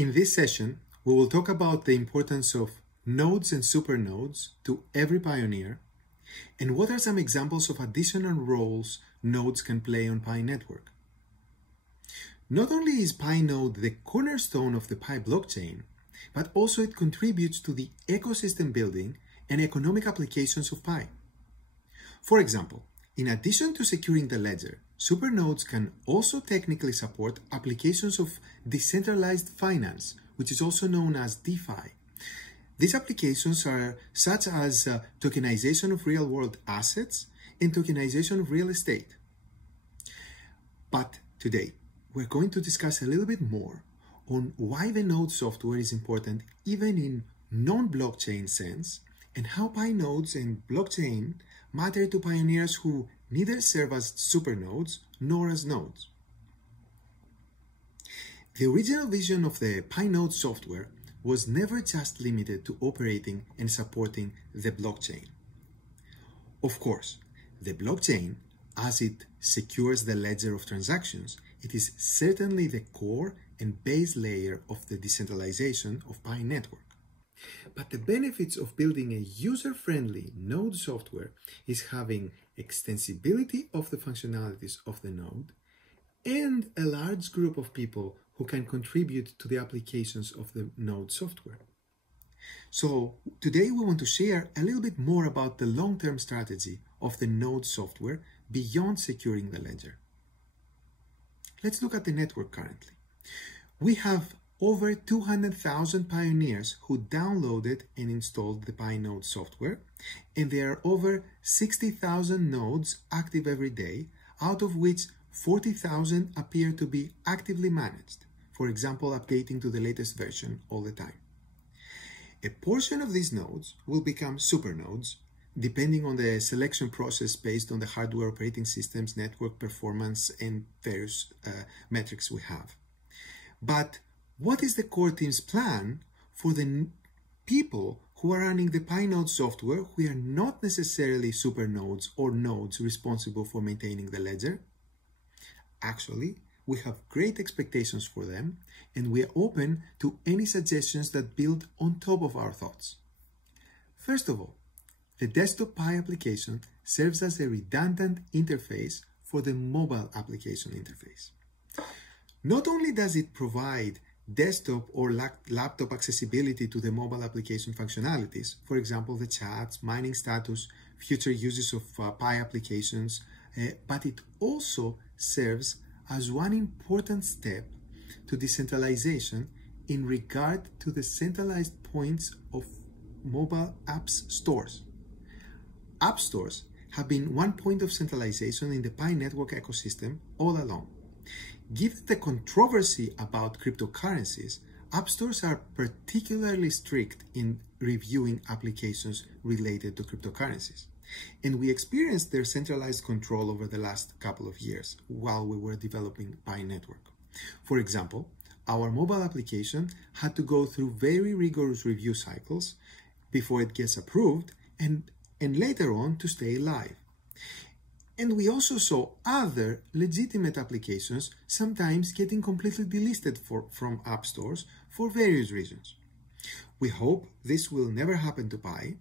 In this session, we will talk about the importance of nodes and supernodes to every pioneer, and what are some examples of additional roles nodes can play on Pi network. Not only is Pi node the cornerstone of the Pi blockchain, but also it contributes to the ecosystem building and economic applications of Pi. For example, in addition to securing the ledger, supernodes can also technically support applications of decentralized finance, which is also known as DeFi. These applications are such as tokenization of real-world assets and tokenization of real estate. But today, we're going to discuss a little bit more on why the node software is important even in non-blockchain sense, and how Pi nodes and blockchain matter to pioneers who neither serve as supernodes nor as nodes. The original vision of the Pi node software was never just limited to operating and supporting the blockchain. Of course, the blockchain, as it secures the ledger of transactions, it is certainly the core and base layer of the decentralization of Pi network. But the benefits of building a user-friendly node software is having extensibility of the functionalities of the node and a large group of people who can contribute to the applications of the node software. So today we want to share a little bit more about the long-term strategy of the node software beyond securing the ledger. Let's look at the network currently. We have over 200,000 pioneers who downloaded and installed the Pi node software, and there are over 60,000 nodes active every day, out of which 40,000 appear to be actively managed, for example, updating to the latest version all the time. A portion of these nodes will become supernodes, depending on the selection process based on the hardware operating systems, network performance, and various metrics we have. But what is the core team's plan for the people who are running the Pi node software who are not necessarily supernodes or nodes responsible for maintaining the ledger? Actually, we have great expectations for them, and we are open to any suggestions that build on top of our thoughts. First of all, the desktop Pi application serves as a redundant interface for the mobile application interface. Not only does it provide desktop or laptop accessibility to the mobile application functionalities, for example, the chats, mining status, future uses of Pi applications, but it also serves as one important step to decentralization in regard to the centralized points of mobile apps stores. App stores have been one point of centralization in the Pi network ecosystem all along. Given the controversy about cryptocurrencies, app stores are particularly strict in reviewing applications related to cryptocurrencies. And we experienced their centralized control over the last couple of years while we were developing Pi network. For example, our mobile application had to go through very rigorous review cycles before it gets approved and later on to stay live. And we also saw other legitimate applications sometimes getting completely delisted from app stores for various reasons. We hope this will never happen to Pi,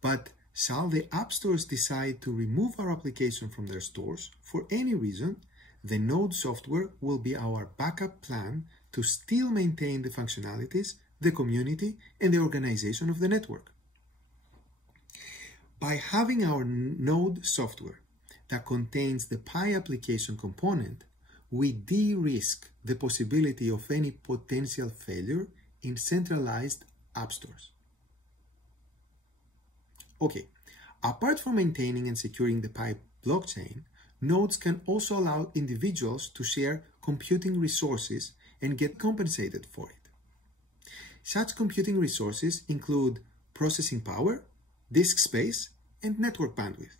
but shall the app stores decide to remove our application from their stores for any reason, the node software will be our backup plan to still maintain the functionalities, the community, and the organization of the network. By having our node software that contains the Pi application component, we de-risk the possibility of any potential failure in centralized app stores. Okay, apart from maintaining and securing the Pi blockchain, nodes can also allow individuals to share computing resources and get compensated for it. Such computing resources include processing power, disk space, and network bandwidth.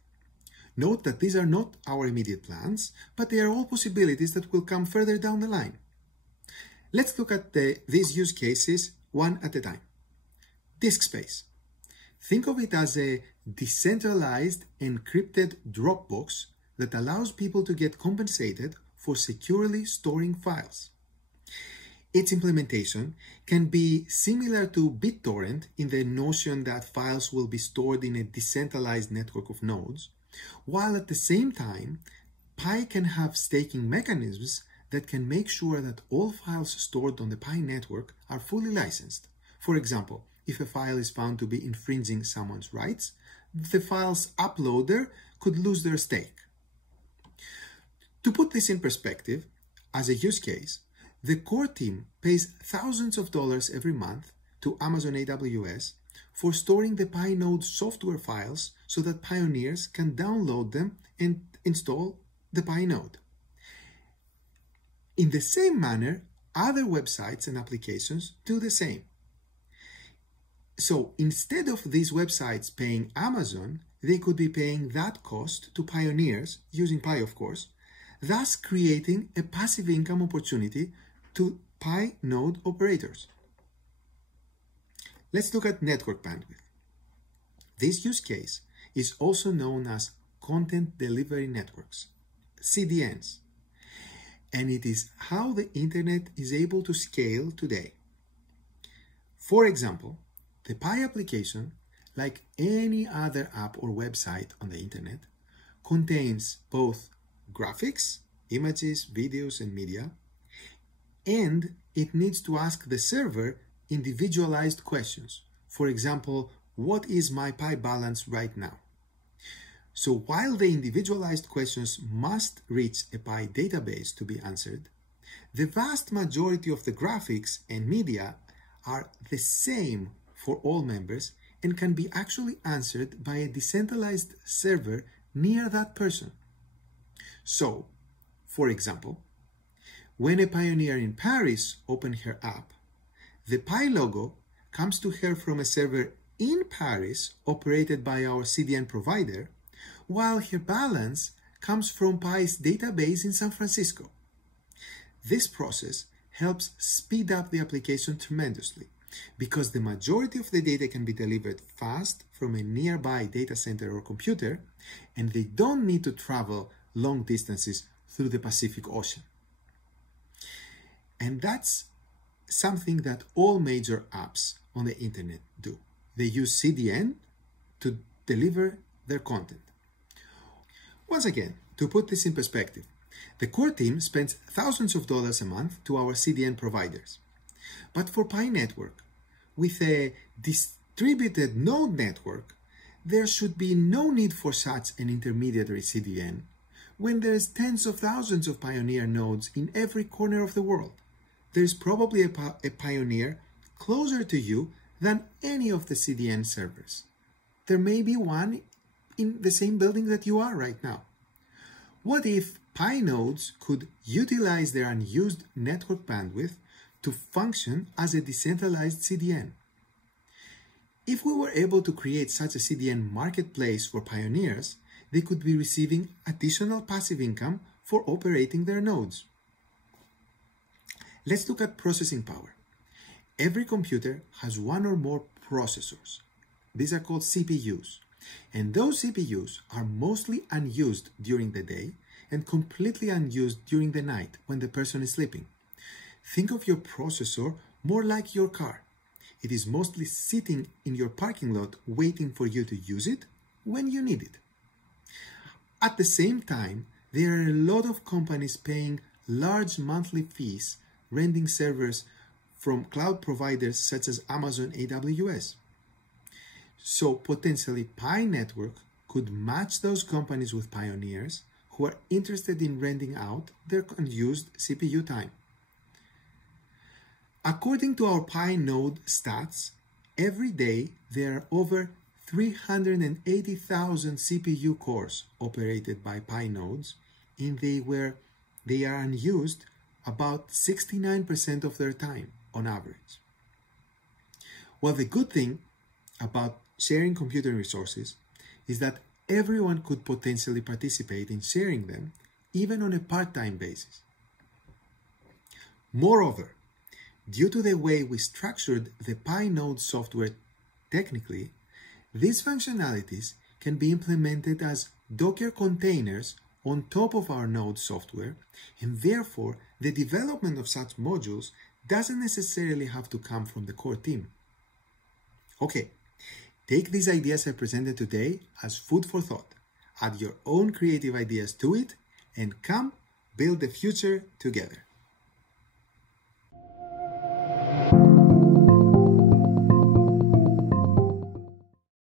Note that these are not our immediate plans, but they are all possibilities that will come further down the line. Let's look at these use cases one at a time. Disk space. Think of it as a decentralized encrypted Dropbox that allows people to get compensated for securely storing files. Its implementation can be similar to BitTorrent in the notion that files will be stored in a decentralized network of nodes, while at the same time, Pi can have staking mechanisms that can make sure that all files stored on the Pi network are fully licensed. For example, if a file is found to be infringing someone's rights, the file's uploader could lose their stake. To put this in perspective, as a use case, the core team pays thousands of dollars every month to Amazon AWS for storing the Pi node software files so that pioneers can download them and install the Pi node. In the same manner, other websites and applications do the same. So instead of these websites paying Amazon, they could be paying that cost to pioneers, using Pi of course, thus creating a passive income opportunity to Pi node operators. Let's look at network bandwidth. This use case is also known as Content Delivery Networks, CDNs, and it is how the internet is able to scale today. For example, the Pi application, like any other app or website on the internet, contains both graphics, images, videos, and media, and it needs to ask the server individualized questions. For example, what is my Pi balance right now? So while the individualized questions must reach a Pi database to be answered, the vast majority of the graphics and media are the same for all members and can be actually answered by a decentralized server near that person. So, for example, when a pioneer in Paris opens her app, the Pi logo comes to her from a server in Paris operated by our CDN provider, while her balance comes from Pi's database in San Francisco. This process helps speed up the application tremendously because the majority of the data can be delivered fast from a nearby data center or computer, and they don't need to travel long distances through the Pacific Ocean. And that's something that all major apps on the internet do. They use CDN to deliver their content. Once again, to put this in perspective, the core team spends thousands of dollars a month to our CDN providers. But for Pi network, with a distributed node network, there should be no need for such an intermediary CDN when there's tens of thousands of pioneer nodes in every corner of the world. There's probably a pioneer closer to you than any of the CDN servers. There may be one in the same building that you are right now. What if Pi nodes could utilize their unused network bandwidth to function as a decentralized CDN? If we were able to create such a CDN marketplace for pioneers, they could be receiving additional passive income for operating their nodes. Let's look at processing power. Every computer has one or more processors. These are called CPUs. And those CPUs are mostly unused during the day and completely unused during the night when the person is sleeping. Think of your processor more like your car. It is mostly sitting in your parking lot waiting for you to use it when you need it. At the same time, there are a lot of companies paying large monthly fees renting servers from cloud providers such as Amazon AWS. So potentially Pi network could match those companies with pioneers who are interested in renting out their unused CPU time. According to our Pi node stats, every day there are over 380,000 CPU cores operated by Pi nodes, and they are unused about 69% of their time on average. Well, the good thing about sharing computing resources is that everyone could potentially participate in sharing them, even on a part-time basis. Moreover, due to the way we structured the Pi node software technically, these functionalities can be implemented as Docker containers on top of our Node software, and therefore the development of such modules doesn't necessarily have to come from the core team. Okay, take these ideas I presented today as food for thought. Add your own creative ideas to it, and come build the future together.